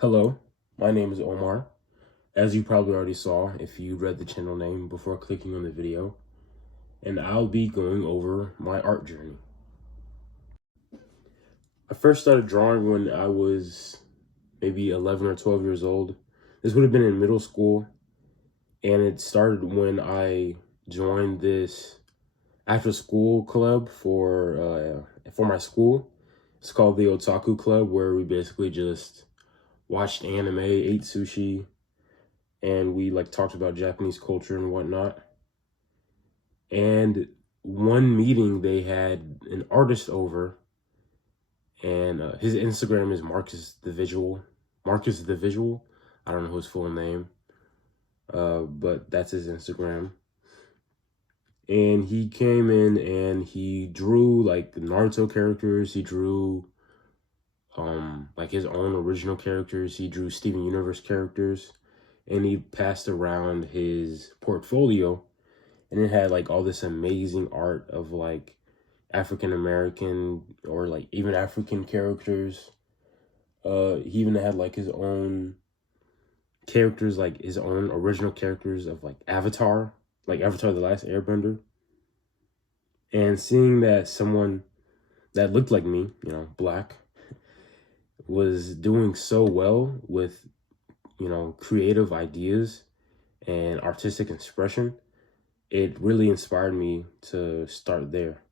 Hello, my name is Omar. As you probably already saw if you read the channel name before clicking on the video, and I'll be going over my art journey. I first started drawing when I was maybe 11 or 12 years old. This would have been in middle school, and it started when I joined this after school club for my school. It's called the Otaku Club, where we basically just watched anime, ate sushi, and we like talked about Japanese culture and whatnot. And one meeting they had an artist over, and his Instagram is Marcus the Visual. Marcus the Visual. I don't know his full name, but that's his Instagram. And he came in and he drew like Naruto characters. He drew like his own original characters. He drew Steven Universe characters, and he passed around his portfolio, and it had like all this amazing art of like African American or like even African characters. He even had like his own characters, like his own original characters of like Avatar the Last Airbender. And seeing that someone that looked like me, black, was doing so well with, creative ideas and artistic expression, it really inspired me to start there.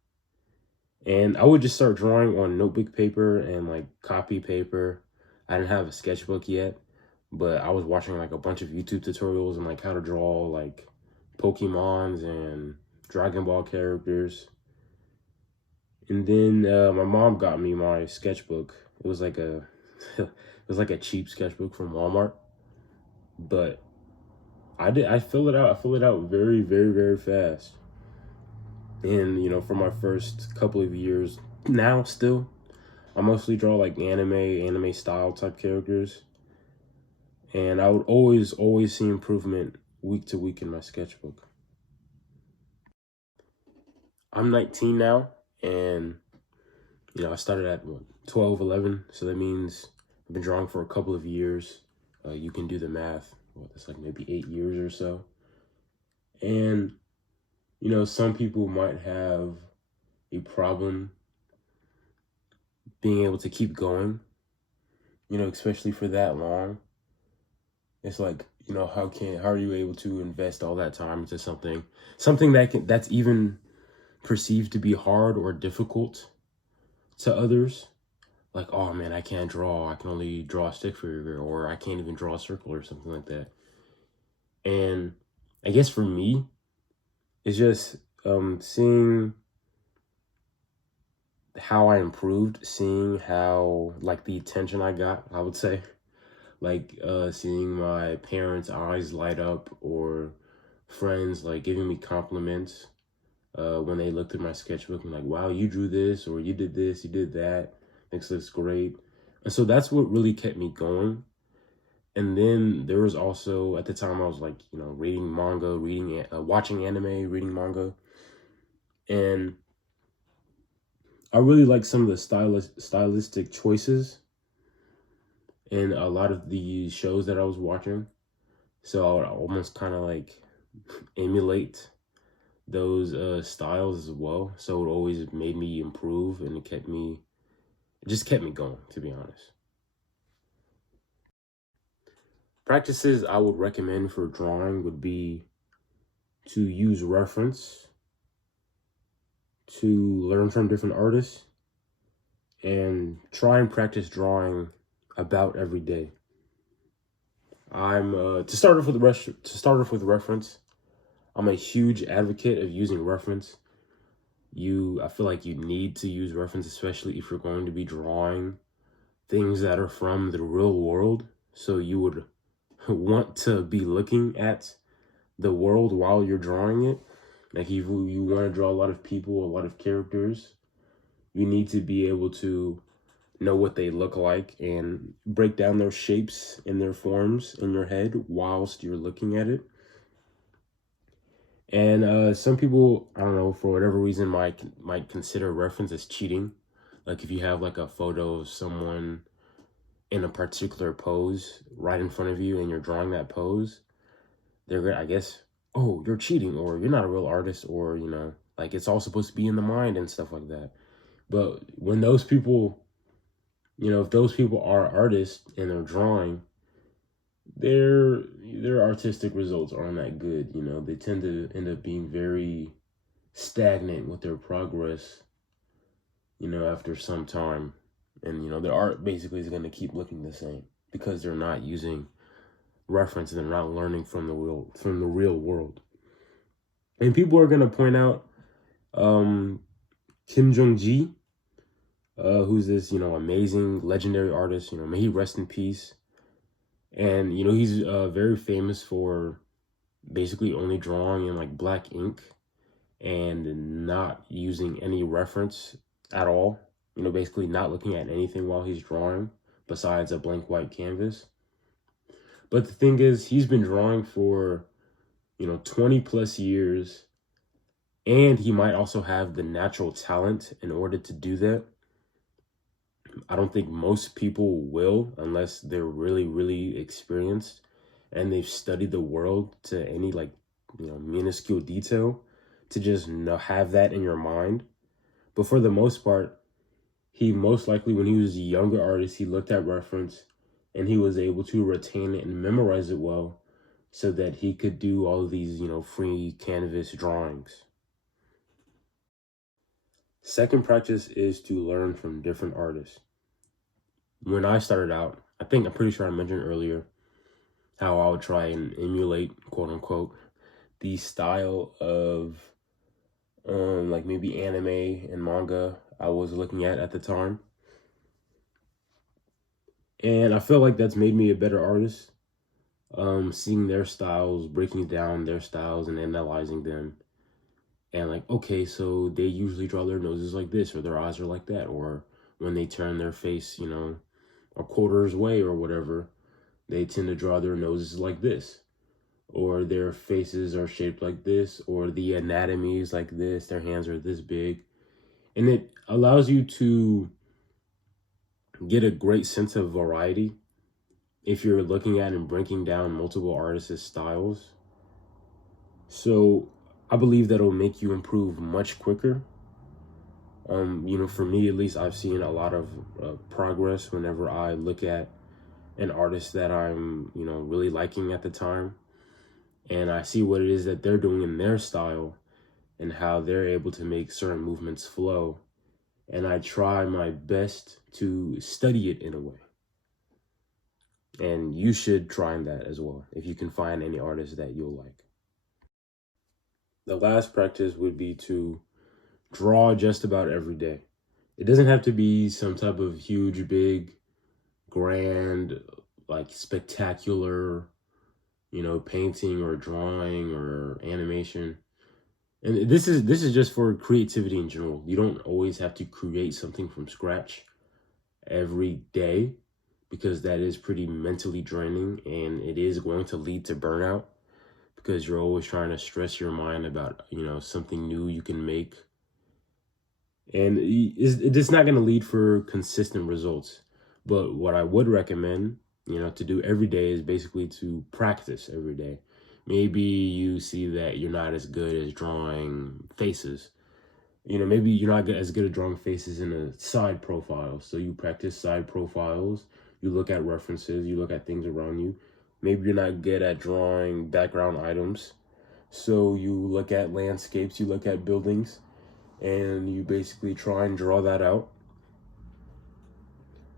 And I would just start drawing on notebook paper and like copy paper. I didn't have a sketchbook yet, but I was watching like a bunch of YouTube tutorials on like how to draw like Pokemons and Dragon Ball characters. And then my mom got me my sketchbook. It was like a it was like a cheap sketchbook from Walmart, but I fill it out. I fill it out very, very, very fast. And for my first couple of years now, still I mostly draw like anime style type characters. And I would always see improvement week to week in my sketchbook. I'm 19 now, and I started at 12, 11. So that means I've been drawing for a couple of years. You can do the math. That's like maybe 8 years or so. And some people might have a problem being able to keep going, especially for that long. It's like, how are you able to invest all that time into something that's even perceived to be hard or difficult to others? Like, oh man, I can't draw. I can only draw a stick figure, or I can't even draw a circle or something like that. And I guess for me, it's just seeing how I improved, seeing how like the attention I got, I would say, like seeing my parents' eyes light up, or friends like giving me compliments when they looked at my sketchbook and like, wow, you drew this, or you did this, you did that, this looks great. And so that's what really kept me going. And then there was also, at the time, I was like, reading manga, watching anime, reading manga. And I really like some of the stylistic choices in a lot of the shows that I was watching. So I would almost kind of like emulate those styles as well. So it always made me improve, and it just kept me going, to be honest. Practices I would recommend for drawing would be to use reference, to learn from different artists, and try and practice drawing about every day. I'm to start off with reference. I'm a huge advocate of using reference. I feel like you need to use reference, especially if you're going to be drawing things that are from the real world. So you would want to be looking at the world while you're drawing it. Like if you want to draw a lot of people, a lot of characters, you need to be able to know what they look like and break down their shapes and their forms in your head whilst you're looking at it. And some people, I don't know, for whatever reason, might consider reference as cheating. Like if you have like a photo of someone in a particular pose right in front of you and you're drawing that pose, they're gonna, I guess, oh, you're cheating, or you're not a real artist, or, like it's all supposed to be in the mind and stuff like that. But when those people, if those people are artists and they're drawing, their artistic results aren't that good. They tend to end up being very stagnant with their progress, after some time. And, their art basically is going to keep looking the same because they're not using reference and they're not learning from the real world. And people are going to point out Kim Jong-gi, who's this, amazing, legendary artist, may he rest in peace. And, he's very famous for basically only drawing in like black ink and not using any reference at all. Basically not looking at anything while he's drawing besides a blank white canvas. But the thing is, he's been drawing for, 20 plus years, and he might also have the natural talent in order to do that. I don't think most people will unless they're really, really experienced and they've studied the world to any minuscule detail to just have that in your mind. But for the most part, he most likely, when he was a younger artist, he looked at reference and he was able to retain it and memorize it well so that he could do all of these, free canvas drawings. Second practice is to learn from different artists. When I started out, I'm pretty sure I mentioned earlier how I would try and emulate, quote unquote, the style of maybe anime and manga I was looking at the time. And I feel like that's made me a better artist. Seeing their styles, breaking down their styles and analyzing them. And okay, so they usually draw their noses like this, or their eyes are like that, or when they turn their face, a quarter's way or whatever, they tend to draw their noses like this, or their faces are shaped like this, or the anatomy is like this, their hands are this big. And it allows you to get a great sense of variety if you're looking at and breaking down multiple artists' styles. So I believe that'll make you improve much quicker. For me, at least, I've seen a lot of progress whenever I look at an artist that I'm, really liking at the time. And I see what it is that they're doing in their style and how they're able to make certain movements flow. And I try my best to study it in a way. And you should try that as well if you can find any artist that you'll like. The last practice would be to draw just about every day. It doesn't have to be some type of huge, big, grand, spectacular, painting or drawing or animation. And this is just for creativity in general. You don't always have to create something from scratch every day, because that is pretty mentally draining and it is going to lead to burnout because you're always trying to stress your mind about, something new you can make. And it's not going to lead for consistent results. But what I would recommend, to do every day is basically to practice every day. Maybe you see that you're not as good as drawing faces. Maybe you're not as good at drawing faces in a side profile. So you practice side profiles. You look at references. You look at things around you. Maybe you're not good at drawing background items. So you look at landscapes. You look at buildings. And you basically try and draw that out.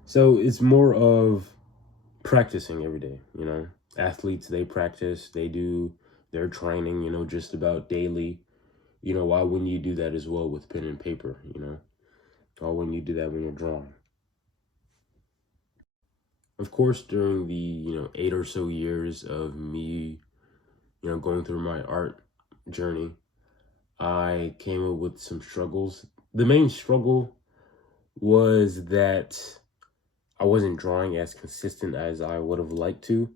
So it's more of practicing every day, Athletes, they practice, they do their training, just about daily. Why wouldn't you do that as well with pen and paper, Why wouldn't you do that when you're drawing? Of course, during the, 8 or so years of me, going through my art journey, I came up with some struggles. The main struggle was that I wasn't drawing as consistent as I would have liked to.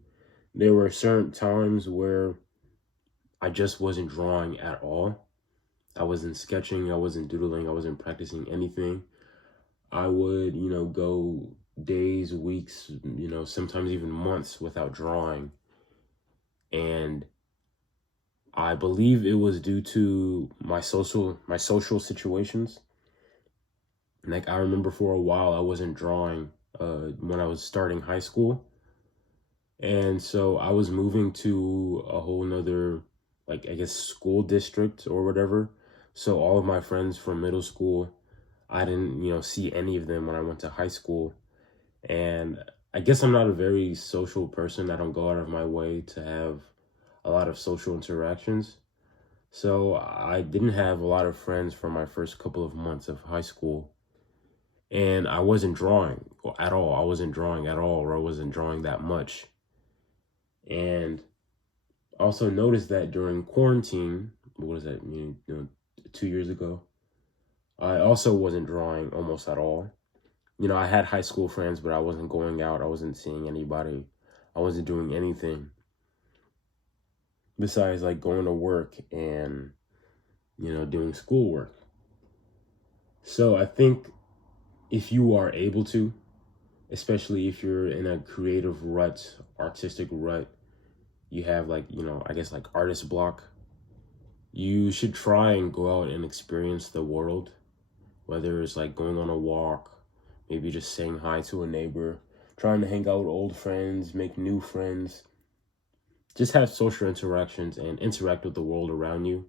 There were certain times where I just wasn't drawing at all. I wasn't sketching, I wasn't doodling, I wasn't practicing anything. I would, go days, weeks, sometimes even months without drawing. And I believe it was due to my social situations. Like, I remember for a while I wasn't drawing when I was starting high school. And so I was moving to a whole nother, like, I guess, school district or whatever. So all of my friends from middle school, I didn't, see any of them when I went to high school. And I guess I'm not a very social person. I don't go out of my way to have a lot of social interactions. So I didn't have a lot of friends for my first couple of months of high school. And I wasn't drawing at all. I wasn't drawing at all, or I wasn't drawing that much. And also noticed that during quarantine, what does that mean? 2 years ago, I also wasn't drawing almost at all. I had high school friends, but I wasn't going out. I wasn't seeing anybody. I wasn't doing anything besides like going to work and, doing schoolwork. So I think if you are able to, especially if you're in a creative rut, artistic rut, you have like, I guess like artist block, you should try and go out and experience the world, whether it's like going on a walk, maybe just saying hi to a neighbor, trying to hang out with old friends, make new friends, just have social interactions and interact with the world around you,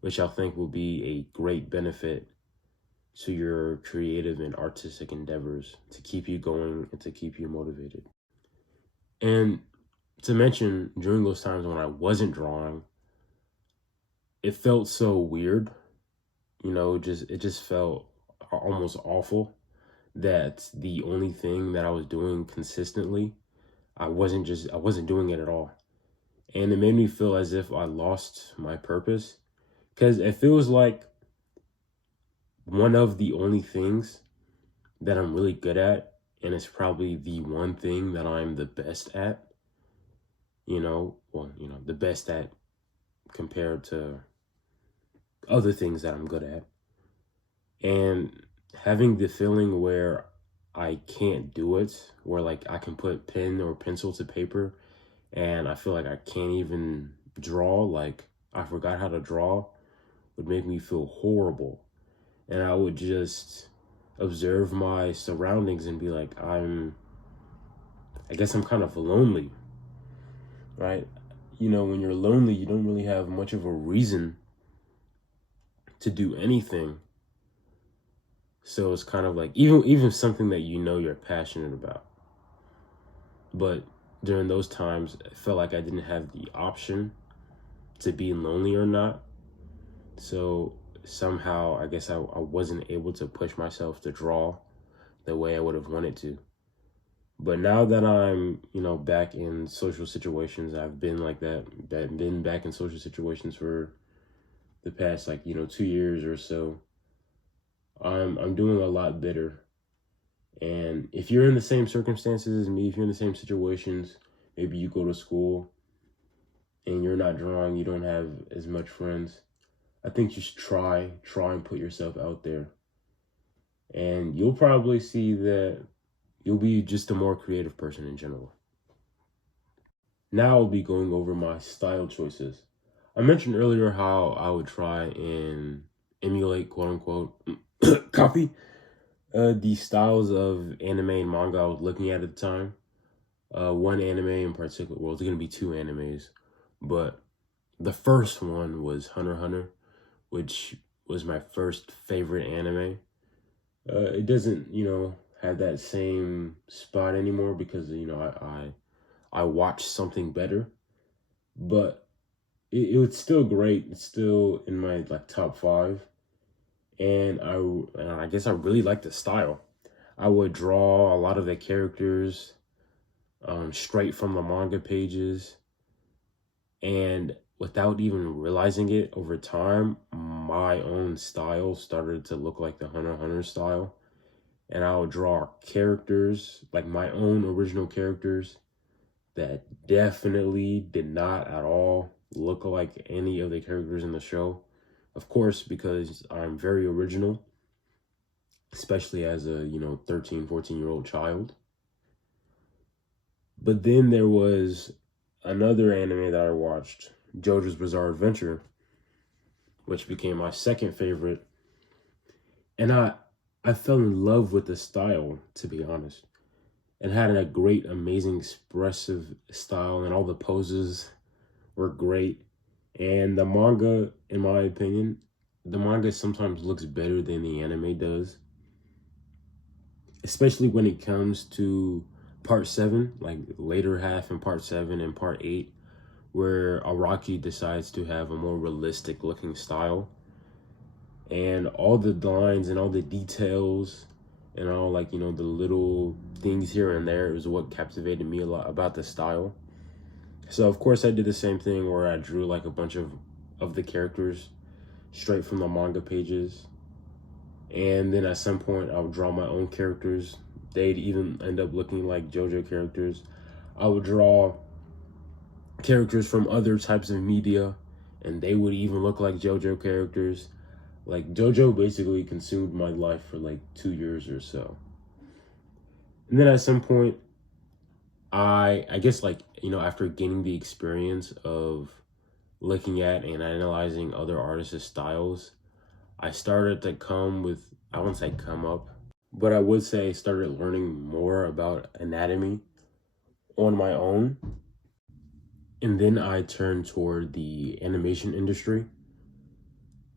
which I think will be a great benefit to your creative and artistic endeavors to keep you going and to keep you motivated. And to mention, during those times when I wasn't drawing, it felt so weird. It just felt almost awful that the only thing that I was doing consistently, I wasn't doing it at all. And it made me feel as if I lost my purpose, because it feels like one of the only things that I'm really good at, and it's probably the one thing that I'm the best at, the best at compared to other things that I'm good at. And having the feeling where I can't do it, where like I can put pen or pencil to paper and I feel like I can't even draw, like I forgot how to draw, would make me feel horrible. And I would just observe my surroundings and be like, I guess I'm kind of lonely, right? When you're lonely, you don't really have much of a reason to do anything. So it's kind of like, even something that you're passionate about. But during those times, I felt like I didn't have the option to be lonely or not. So somehow, I guess I wasn't able to push myself to draw the way I would have wanted to. But now that I'm, back in social situations, I've been like been back in social situations for the past, like, 2 years or so. I'm doing a lot better. And if you're in the same circumstances as me, if you're in the same situations, maybe you go to school and you're not drawing, you don't have as much friends, I think you should try and put yourself out there. And you'll probably see that you'll be just a more creative person in general. Now I'll be going over my style choices. I mentioned earlier how I would try and emulate, quote unquote, copy the styles of anime and manga I was looking at the time. One anime in particular, well, it's going to be two animes, but the first one was Hunter x Hunter, which was my first favorite anime. It doesn't, have that same spot anymore because, I watched something better, but it was still great. It's still in my like top 5. And I guess I really like the style. I would draw a lot of the characters straight from the manga pages, and without even realizing it, over time, my own style started to look like the Hunter x Hunter style. And I would draw characters, like my own original characters, that definitely did not at all look like any of the characters in the show. Of course, because I'm very original. especially as a, 13, 14-year-old child. But then there was another anime that I watched, JoJo's Bizarre Adventure, which became my second favorite. And I fell in love with the style, to be honest. It had a great, amazing, expressive style, and all the poses were great. And the manga, in my opinion, the manga sometimes looks better than the anime does, especially when it comes to part 7, like later half in part 7 and part 8, where Araki decides to have a more realistic looking style. And all the lines and all the details and all, like, the little things here and there is what captivated me a lot about the style. So of course I did the same thing where I drew like a bunch of the characters straight from the manga pages. And then at some point I would draw my own characters. They'd even end up looking like JoJo characters. I would draw characters from other types of media, and they would even look like JoJo characters. Like, JoJo basically consumed my life for like 2 years or so. And then at some point, I guess, like, after gaining the experience of looking at and analyzing other artists' styles, I started to I wouldn't say come up, but I would say I started learning more about anatomy on my own. And then I turned toward the animation industry,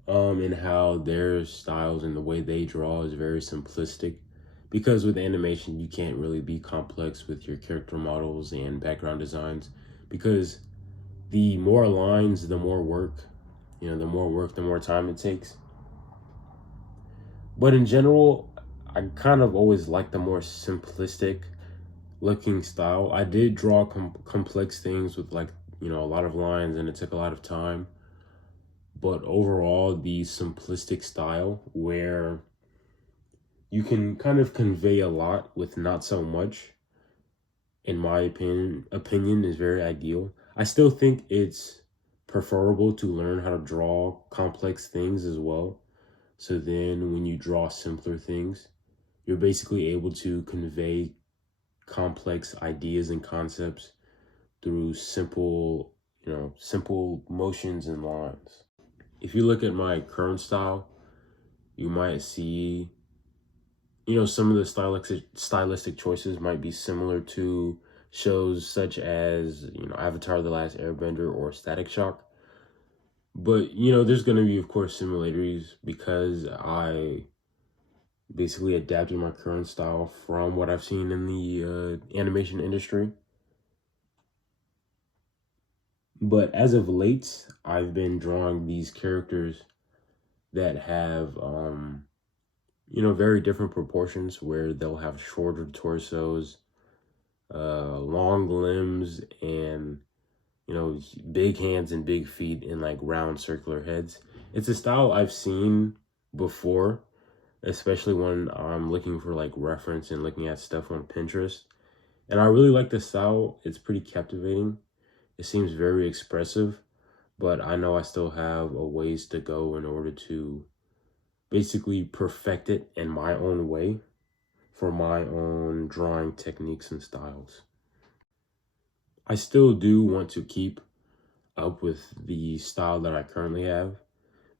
and how their styles and the way they draw is very simplistic. Because with animation, you can't really be complex with your character models and background designs, because the more lines, the more work, the more time it takes. But in general, I kind of always like the more simplistic looking style. I did draw complex things with, like, a lot of lines, and it took a lot of time. But overall, the simplistic style where you can kind of convey a lot with not so much, in my opinion, is very ideal. I still think it's preferable to learn how to draw complex things as well. So then when you draw simpler things, you're basically able to convey complex ideas and concepts through simple motions and lines. If you look at my current style, you might see, some of the stylistic choices might be similar to shows such as, Avatar: The Last Airbender or Static Shock. But, there's going to be, of course, similarities, because I basically adapted my current style from what I've seen in the animation industry. But as of late, I've been drawing these characters that have, very different proportions, where they'll have shorter torsos, long limbs, and, big hands and big feet, and like round circular heads. It's a style I've seen before, especially when I'm looking for like reference and looking at stuff on Pinterest. And I really like the style. It's pretty captivating. It seems very expressive, but I know I still have a ways to go in order to basically perfect it in my own way for my own drawing techniques and styles. I still do want to keep up with the style that I currently have,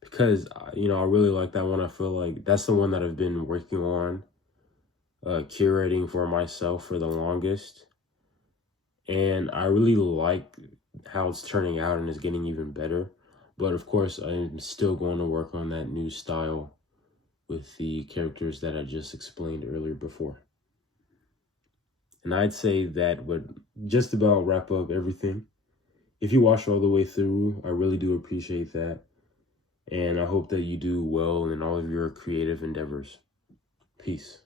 because, I really like that one. I feel like that's the one that I've been working on, curating for myself for the longest. And I really like how it's turning out, and it's getting even better. But of course, I'm still going to work on that new style with the characters that I just explained earlier before. And I'd say that would just about wrap up everything. If you watched all the way through, I really do appreciate that. And I hope that you do well in all of your creative endeavors. Peace.